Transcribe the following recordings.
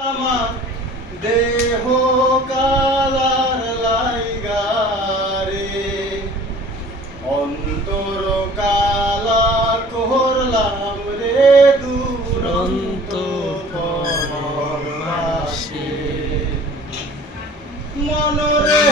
আমার দেহ কালার লাইগারে অন্তর কালা করলাম রে দুরন্ত পরমাসে মনরে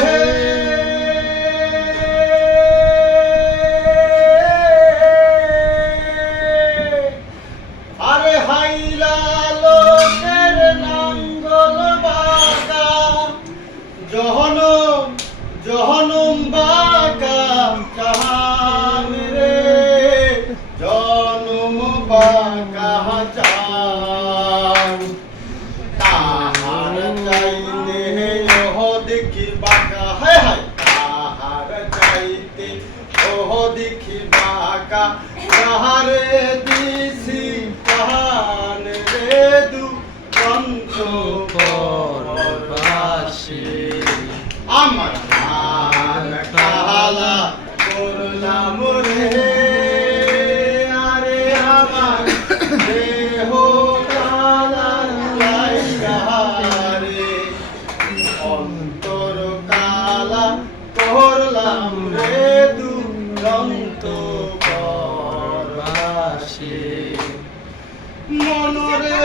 আরে হাইলা লোকের নাঙ্গল বাঁকা জহনম জহনম বাঁকা চাহান রে জনম বাঁকা চাও তাহার চাইতে ওহ দেখি বাঁকা হায় হায় তাহার চাইতে ওহ দেখি বাঁকা তাহারে দিছি কাহান রে দুরন্ত পরবাসী আমার হার কালা করলাম রে আরে আমার দেহ কালার লাইগারে অন্তর কালা করলাম রে দুরন্ত পরবাসী মনরে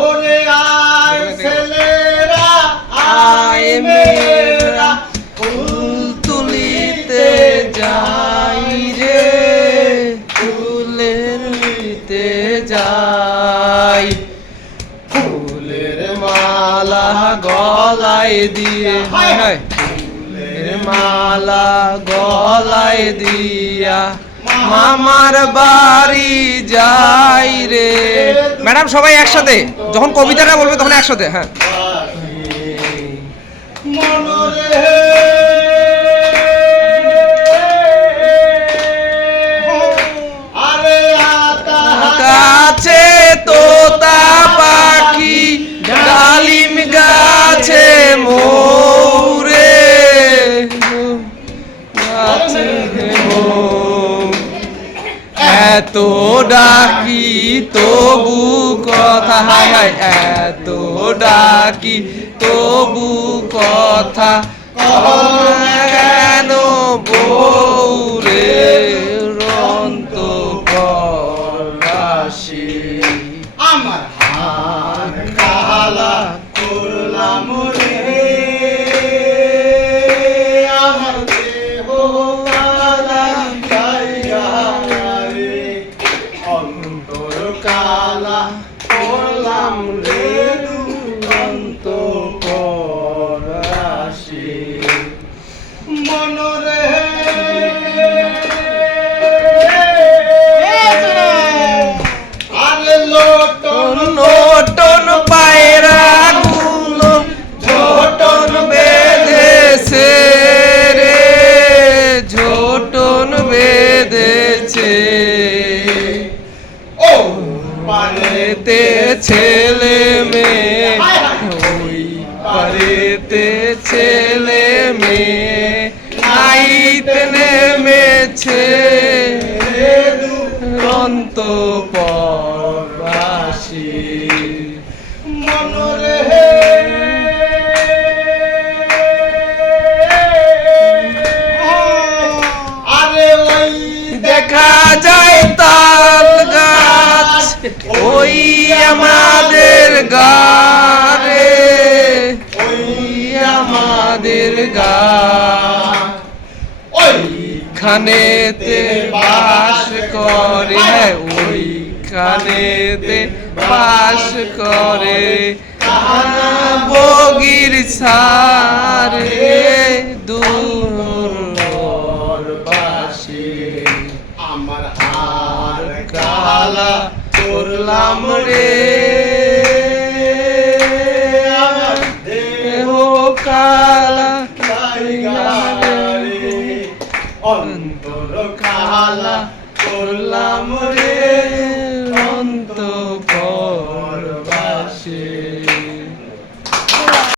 ওরে আয় ছেলেরা আয় মেয়েরা ফুল তুলিতে যাই রে ফুলের নিতে যাই ফুলের মালা গলায় দিয়ে হায় হায় ফুলের মালা গলায় দিয়া মামার বাড়ি যাই রে। ম্যাডাম সবাই একসাথে যখন কবিতাটা বলবে তখন একসাথে। হ্যাঁ মনরে আরে গাছে তোতা পাখি ডালিম গাছে মৌরে গাছে মৌ এত ডাকি তবু কথা হায় হায় এত ডাকি তবু কথা কেন বৌরে রন্ত পরবাসী আমার হার কালা করলাম রে আমার দেহ কালা গাইগারে অন্তর কালা করলাম রে দুরন্ত পরবাসী মনরে আরে লোটন নটন পায়রা গুলো ঝোটন বেঁধেছে রে ঝোটন বেঁধেছে ও পারেতে পারেতে ছেলে মেয়ে ওই পারেতে ছেলে মেয়ে নাইতে নেমেছে দুরন্ত পরবাসী মনরে আরে ওই দেখা যায় তাল গাছ ওই আমাদের গারে ওই আমাদের গা ওইখানেতে বাস করে হ্যাঁ ওইখানেতে বাস করে বগির সারে দূরবাসী আমার হার কালা করলাম রে